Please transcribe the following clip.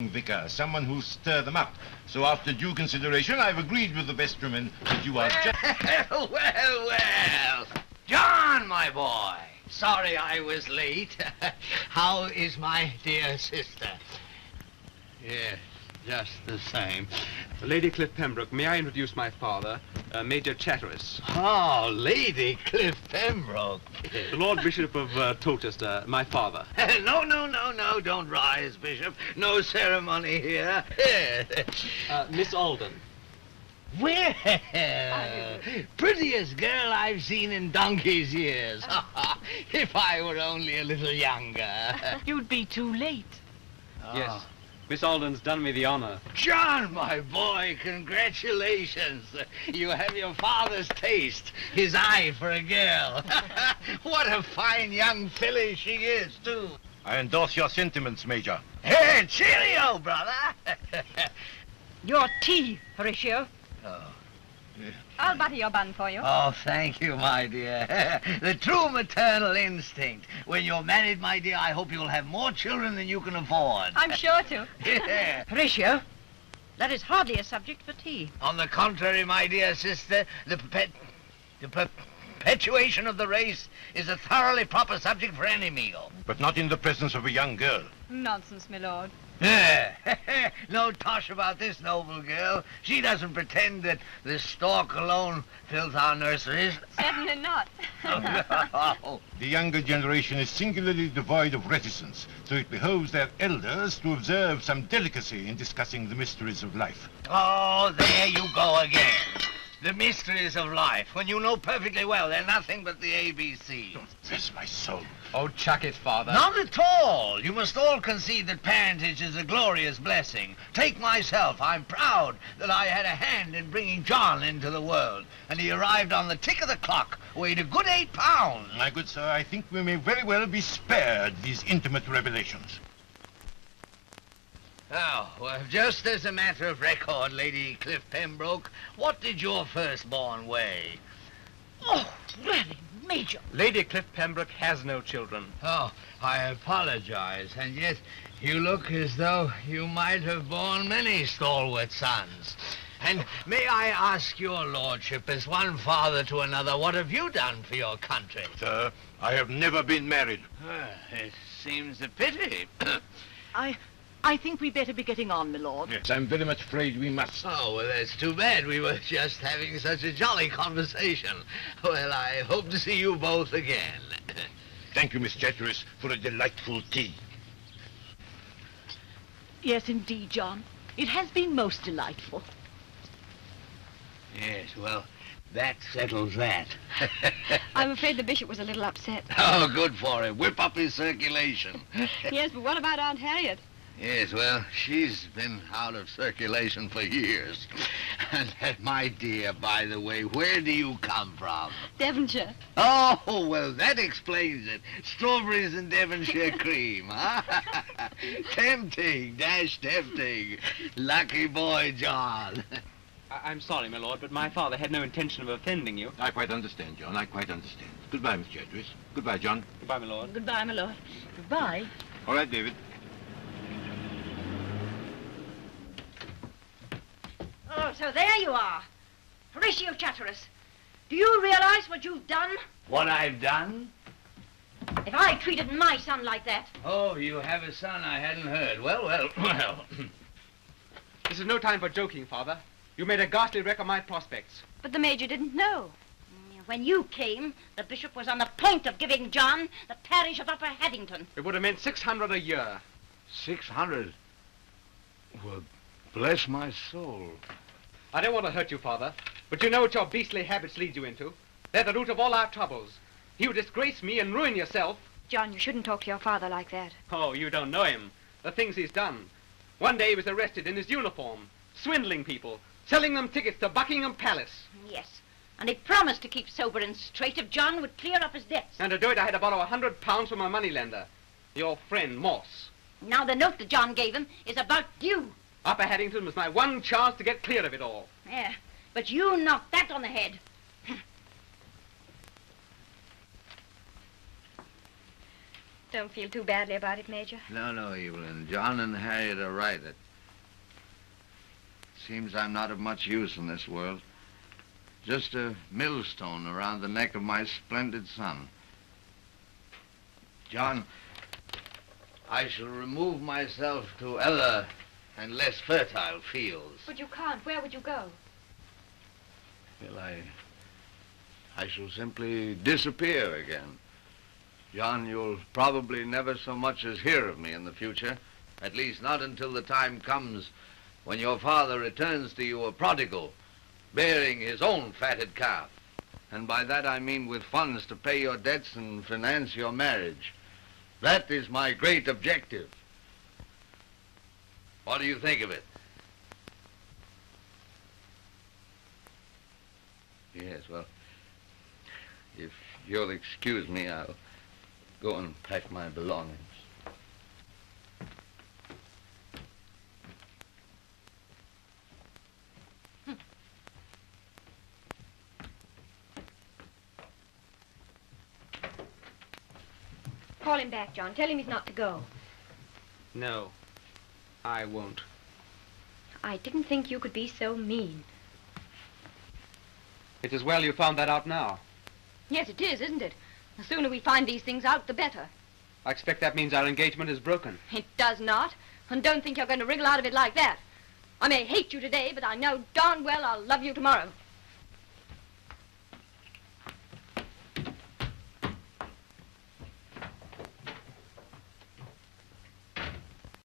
vicar, someone who'll stir them up. So after due consideration, I've agreed with the vestryman that you are just... Well. John, my boy. Sorry I was late. How is my dear sister? Yes, just the same. Lady Cliff Pembroke, may I introduce my father, Major Chatteris? Oh, Lady Cliff Pembroke. The Lord Bishop of Tolchester, my father. No, don't rise, Bishop. No ceremony here. Miss Alden. Well, prettiest girl I've seen in donkey's years. If I were only a little younger. You'd be too late. Yes. Miss Alden's done me the honor. John, my boy, congratulations. You have your father's taste, his eye for a girl. What a fine young filly she is, too. I endorse your sentiments, Major. Hey, cheerio, brother. Your tea, Horatio. Oh. I'll butter your bun for you. Oh, thank you, my dear. The true maternal instinct. When you're married, my dear, I hope you'll have more children than you can afford. I'm sure to. Yeah. Horatio, that is hardly a subject for tea. On the contrary, my dear sister, the perpetuation of the race is a thoroughly proper subject for any meal. But not in the presence of a young girl. Nonsense, my lord. No tosh about this noble girl. She doesn't pretend that the stalk alone fills our nurseries. Certainly not. Oh. The younger generation is singularly devoid of reticence, so it behoves their elders to observe some delicacy in discussing the mysteries of life. Oh, there you go again. The mysteries of life, when you know perfectly well they're nothing but the ABCs. Bless my soul. Oh, chuck it, father. Not at all. You must all concede that parentage is a glorious blessing. Take myself. I'm proud that I had a hand in bringing John into the world. And he arrived on the tick of the clock, weighed a good 8 pounds. My good sir, I think we may very well be spared these intimate revelations. Oh, well, just as a matter of record, Lady Cliff Pembroke, what did your firstborn weigh? Oh, really, Major? Lady Cliff Pembroke has no children. Oh, I apologize, and yet you look as though you might have borne many stalwart sons. And may I ask your lordship, as one father to another, what have you done for your country? Sir, I have never been married. It seems a pity. I think we better be getting on, my lord. Yes, I'm very much afraid we must. Oh, well, that's too bad. We were just having such a jolly conversation. Well, I hope to see you both again. Thank you, Miss Chatteris, for a delightful tea. Yes, indeed, John. It has been most delightful. Yes, well, that settles that. I'm afraid the bishop was a little upset. Oh, good for him. Whip up his circulation. Yes, but what about Aunt Harriet? Yes, well, she's been out of circulation for years. And, my dear, by the way, where do you come from? Devonshire. Oh, well, that explains it. Strawberries and Devonshire cream, huh? Tempting, dash tempting. Lucky boy, John. I'm sorry, my lord, but my father had no intention of offending you. I quite understand, John. I quite understand. Goodbye, Miss Chatteris. Goodbye, John. Goodbye, my lord. Goodbye, my lord. Goodbye. All right, David. Oh, so there you are. Horatio Chatteris. Do you realize what you've done? What I've done? If I treated my son like that. Oh, you have a son I hadn't heard. Well. This is no time for joking, father. You made a ghastly wreck of my prospects. But the major didn't know. When you came, the bishop was on the point of giving John the parish of Upper Haddington. It would have meant 600 a year. 600? Well, bless my soul. I don't want to hurt you, father, but you know what your beastly habits lead you into. They're the root of all our troubles. You disgrace me and ruin yourself. John, you shouldn't talk to your father like that. Oh, you don't know him. The things he's done. One day he was arrested in his uniform, swindling people, selling them tickets to Buckingham Palace. Yes, and he promised to keep sober and straight if John would clear up his debts. And to do it, I had to borrow £100 from a moneylender, your friend Moss. Now the note that John gave him is about you. Upper Haddington was my one chance to get clear of it all. Yeah, but you knocked that on the head. Don't feel too badly about it, Major. No, Evelyn. John and Harriet are right. It seems I'm not of much use in this world. Just a millstone around the neck of my splendid son. John, I shall remove myself to other and less fertile fields. But you can't. Where would you go? Well, I shall simply disappear again. John, you'll probably never so much as hear of me in the future. At least not until the time comes when your father returns to you a prodigal, bearing his own fatted calf. And by that I mean with funds to pay your debts and finance your marriage. That is my great objective. What do you think of it? Yes, well, if you'll excuse me, I'll go and pack my belongings. Call him back, John. Tell him he's not to go. No, I won't. I didn't think you could be so mean. It is well you found that out now. Yes, it is, isn't it? The sooner we find these things out, the better. I expect that means our engagement is broken. It does not. And don't think you're going to wriggle out of it like that. I may hate you today, but I know darn well I'll love you tomorrow.